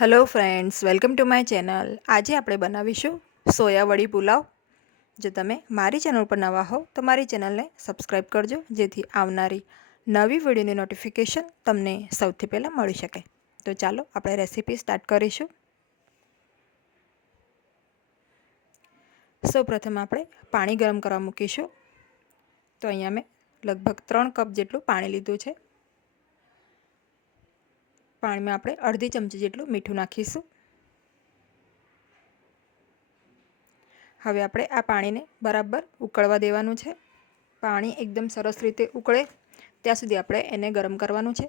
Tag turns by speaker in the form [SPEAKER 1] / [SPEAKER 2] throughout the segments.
[SPEAKER 1] Hello friends welcome to my channel આજે આપણે બનાવીશું સોયા વડી પુલાવ. જો તમે મારી ચેનલ પર નવા હો, તો મારી ચેનલને સબસ્ક્રાઈબ કરજો, જેથી આવનારી નવી વિડીયોની નોટિફિકેશન તમને સૌથી પહેલાં મળી શકે. તો ચાલો આપણે રેસીપી સ્ટાર્ટ કરીશું. સૌપ્રથમ આપણે પાણી ગરમ કરવા મૂકીશું. તો અહીંયા મેં લગભગ ત્રણ કપ જેટલું પાણી લીધું છે. પાણીમાં આપણે અડધી ચમચી જેટલું મીઠું નાખીશું. હવે આપણે આ પાણીને બરાબર ઉકળવા દેવાનું છે. પાણી એકદમ સરસ રીતે ઉકળે, ત્યાં સુધી આપણે એને ગરમ કરવાનું છે.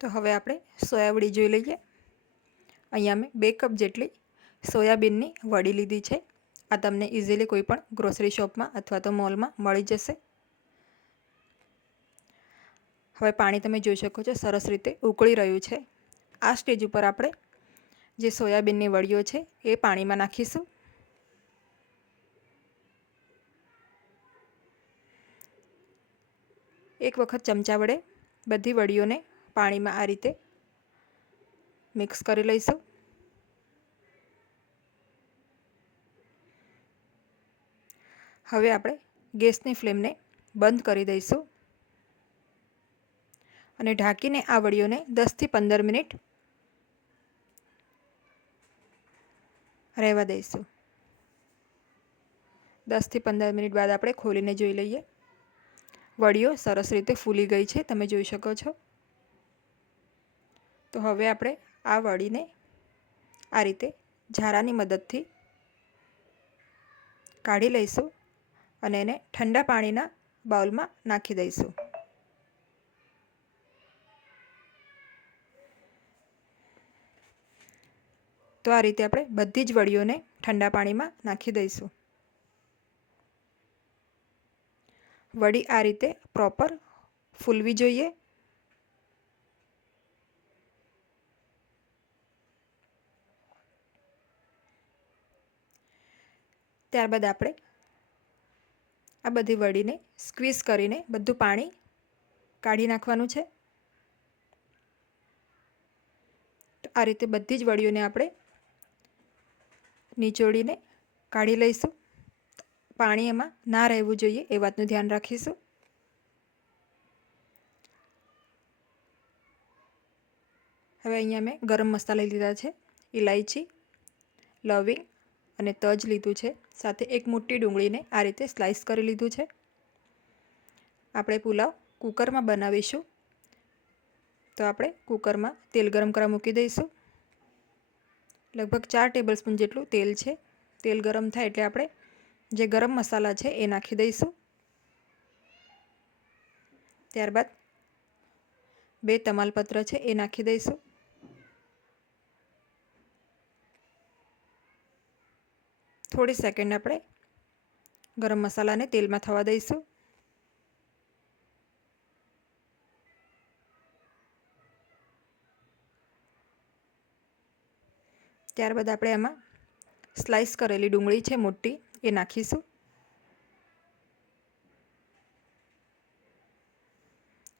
[SPEAKER 1] તો હવે આપણે સોયાવડી જોઈ લઈએ. અહીંયા મેં બે કપ જેટલી સોયાબીનની વડી લીધી છે. આ તમને ઇઝીલી કોઈ પણ ગ્રોસરી શોપમાં અથવા તો મોલમાં મળી જશે. હવે પાણી તમે જોઈ શકો છો, સરસ રીતે ઉકળી રહ્યું છે. આ સ્ટેજ ઉપર આપણે જે સોયાબીનની વડીઓ છે એ પાણીમાં નાખીશું. એક વખત ચમચા વડે બધી વડીઓને પાણીમાં આ રીતે મિક્સ કરી લઈશું. હવે આપણે ગેસની ફ્લેમને બંધ કરી દઈશું અને ઢાંકીને આ વડીઓને દસથી પંદર મિનિટ રહેવા દઈશું. દસથી પંદર મિનિટ બાદ આપણે ખોલીને જોઈ લઈએ. વડીઓ સરસ રીતે ફૂલી ગઈ છે, તમે જોઈ શકો છો. તો હવે આપણે આ વડીને આ રીતે ઝારાની મદદથી કાઢી લઈશું. અને એને ઠંડા પાણીના બાઉલમાં નાખી દઈશું. તો આ રીતે આપણે બધી જ વડીઓને ઠંડા પાણીમાં નાખી દઈશું. વડી આ રીતે પ્રોપર ફૂલવી જોઈએ. ત્યારબાદ આપણે આ બધી વડીને સ્ક્વીઝ કરીને બધું પાણી કાઢી નાખવાનું છે. તો આ રીતે બધી જ વડીઓને આપણે નીચોડીને કાઢી લઈશું. પાણી એમાં ના રહેવું જોઈએ એ વાતનું ધ્યાન રાખીશું. હવે અહીંયા મેં ગરમ મસાલા લીધા છે ઇલાયચી લવિંગ અને તજ લીધું છે. સાથે એક મોટી ડુંગળીને આ રીતે સ્લાઇસ કરી લીધું છે. આપણે પુલાવ કુકરમાં બનાવીશું. તો આપણે કુકરમાં તેલ ગરમ કરવા મૂકી દઈશું. લગભગ ચાર ટેબલ સ્પૂન જેટલું તેલ છે. તેલ ગરમ થાય એટલે આપણે જે ગરમ મસાલા છે એ નાખી દઈશું. ત્યારબાદ બે તમાલપત્ર છે એ નાખી દઈશું. થોડી સેકન્ડ આપણે ગરમ મસાલાને તેલમાં થવા દઈશું. ત્યારબાદ આપણે એમાં સ્લાઇસ કરેલી ડુંગળી છે મોટી, એ નાખીશું.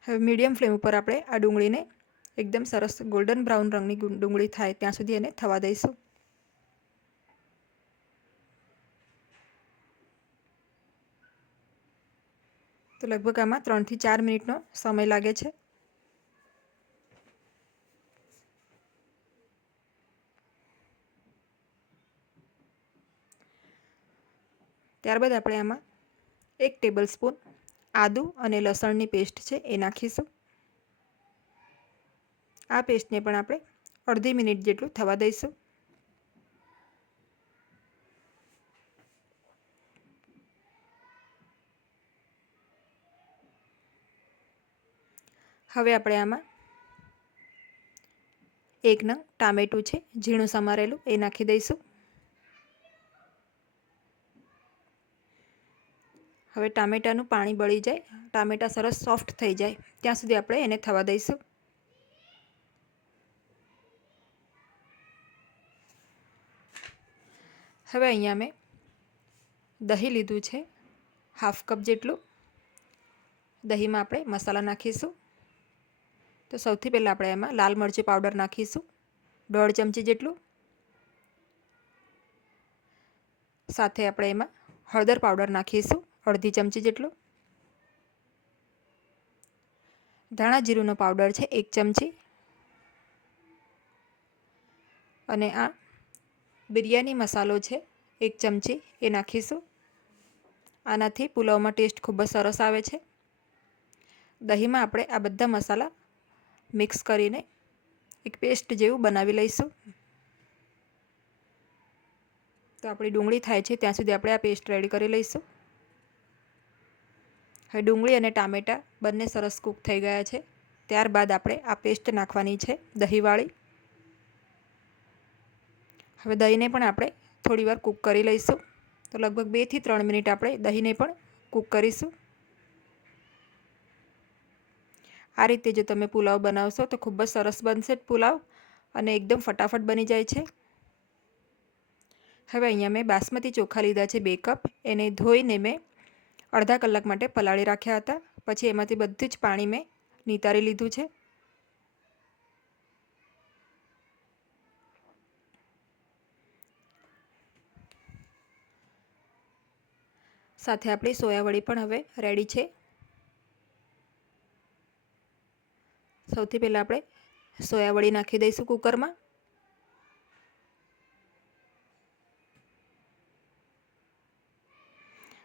[SPEAKER 1] હવે મીડિયમ ફ્લેમ ઉપર આપણે આ ડુંગળીને એકદમ સરસ ગોલ્ડન બ્રાઉન રંગની ડુંગળી થાય ત્યાં સુધી એને થવા દઈશું. તો લગભગ આમાં ત્રણથી ચાર મિનિટનો સમય લાગે છે. ત્યારબાદ આપણે આમાં એક ટેબલ સ્પૂન આદું અને લસણની પેસ્ટ છે એ નાખીશું. આ પેસ્ટને પણ આપણે અડધી મિનિટ જેટલું થવા દઈશું. હવે આપણે આમાં એક નંગ ટામેટું છે, ઝીણું સમારેલું, એ નાખી દઈશું. હવે ટામેટાનું પાણી બળી જાય, ટામેટા સરસ સોફ્ટ થઈ જાય, ત્યાં સુધી આપણે એને થવા દઈશું. હવે અહીંયા મેં દહીં લીધું છે, હાફ કપ જેટલું. દહીંમાં આપણે મસાલા નાખીશું. તો સૌથી પહેલાં આપણે એમાં લાલ મરચું પાવડર નાખીશું. દોઢ ચમચી જેટલું. સાથે આપણે એમાં હળદર પાવડર નાખીશું, અડધી ચમચી જેટલું. ધાણા જીરુંનો પાવડર છે, એક ચમચી. અને આ બિરયાની મસાલો છે, એક ચમચી, એ નાખીશું. આનાથી પુલાવમાં ટેસ્ટ ખૂબ જ સરસ આવે છે. દહીંમાં આપણે આ બધા મસાલા મિક્સ કરીને એક પેસ્ટ જેવું બનાવી લઈશું. તો આપણી ડુંગળી થાય છે, ત્યાં સુધી આપણે આ પેસ્ટ રેડી કરી લઈશું. હવે ડુંગળી અને ટામેટાં બંને સરસ કૂક થઈ ગયા છે. ત્યારબાદ આપણે આ પેસ્ટ નાખવાની છે દહીંવાળી. હવે દહીંને પણ આપણે થોડીવાર કૂક કરી લઈશું. તો લગભગ બેથી ત્રણ મિનિટ આપણે દહીંને પણ કૂક કરીશું. આ રીતે જો તમે પુલાવ બનાવશો તો ખૂબ જ સરસ બનશે પુલાવ અને એકદમ ફટાફટ બની જાય છે. હવે અહીંયા મેં બાસમતી ચોખા લીધા છે બે કપ. એને ધોઈને મેં અડધા કલાક માટે પલાળી રાખ્યા હતા. પછી એમાંથી બધું જ પાણી મેં નિતારી લીધું છે. સાથે આપણી સોયાવળી પણ હવે રેડી છે. સૌથી પહેલાં આપણે સોયાવડી નાખી દઈશું કુકરમાં.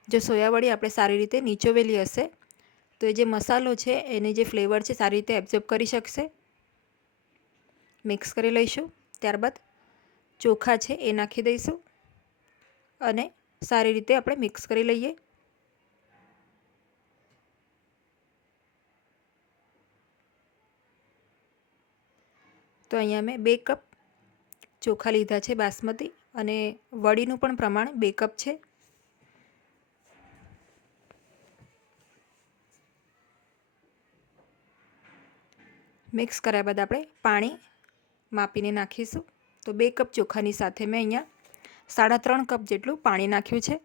[SPEAKER 1] જો સોયાવડી આપણે સારી રીતે નીચોવેલી હશે, તો એ જે મસાલો છે, એની જે ફ્લેવર છે, સારી રીતે એબ્ઝોર્બ કરી શકશે. મિક્સ કરી લઈશું. ત્યારબાદ ચોખા છે, એ નાખી દઈશું. અને સારી રીતે આપણે મિક્સ કરી લઈએ. તો અહીંયા મેં બે કપ ચોખા લીધા છે બાસમતી અને વડીનું પણ પ્રમાણ બે કપ છે. મિક્સ કર્યા બાદ આપણે પાણી માપીને નાખીશું. તો બે કપ ચોખાની સાથે મેં અહીંયા સાડા ત્રણ કપ જેટલું પાણી નાખ્યું છે.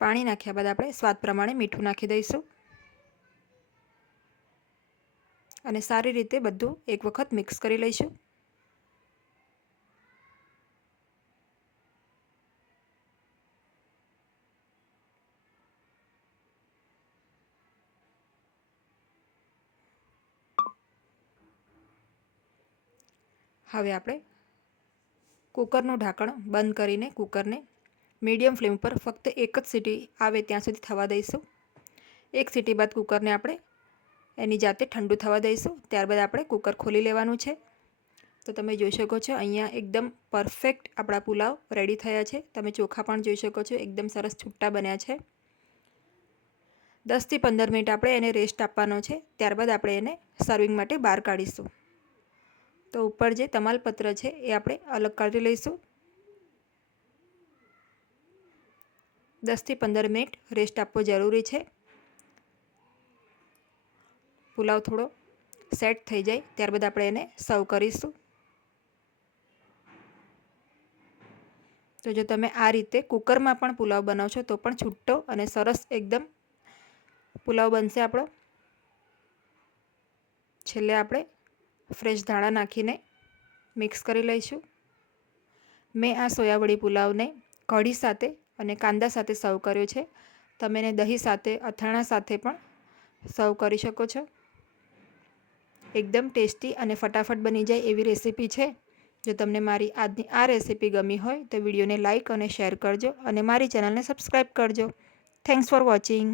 [SPEAKER 1] પાણી નાખ્યા બાદ આપણે સ્વાદ પ્રમાણે મીઠું નાખી દઈશું. અને સારી રીતે બધું એક વખત મિક્સ કરી લઈશું. હવે આપણે કુકરનું ઢાંકણ બંધ કરીને કુકરને મીડિયમ ફ્લેમ પર ફક્ત એક જ સીટી આવે ત્યાં સુધી થવા દઈશું. એક સીટી બાદ કુકરને આપણે એની જાતે ઠંડુ થવા દઈશું. ત્યારબાદ આપણે કુકર ખોલી લેવાનું છે. તો તમે જોઈ શકો છો, અહીંયા એકદમ પરફેક્ટ આપણા પુલાવ રેડી થયા છે. તમે ચોખા પણ જોઈ શકો છો, એકદમ સરસ છૂટા બન્યા છે. દસથી પંદર મિનિટ આપણે એને રેસ્ટ આપવાનો છે. ત્યારબાદ આપણે એને સર્વિંગ માટે બહાર કાઢીશું. તો ઉપર જે તમાલપત્ર છે, એ આપણે અલગ કાઢી લઈશું. દસથી પંદર મિનિટ રેસ્ટ આપવો જરૂરી છે. પુલાવ થોડો સેટ થઈ જાય, ત્યારબાદ આપણે એને સર્વ કરીશું. તો જો તમે આ રીતે કુકરમાં પણ પુલાવ બનાવશો તો પણ છૂટો અને સરસ એકદમ પુલાવ બનશે આપણો. છેલ્લે આપણે ફ્રેશ ધાણા નાખીને મિક્સ કરી લઈશું. મેં આ સોયાવડી પુલાવને કઢી સાથે અને કાંદા સાથે સર્વ કર્યો છે. તમે એને દહીં સાથે, અથાણા સાથે પણ સર્વ કરી શકો છો. એકદમ ટેસ્ટી અને ફટાફટ બની જાય એવી રેસીપી છે. જો તમને મારી આજની આ રેસીપી ગમી હોય તો વિડીયોને લાઇક અને શેર કરજો અને મારી ચેનલને સબસ્ક્રાઈબ કરજો. Thanks for watching.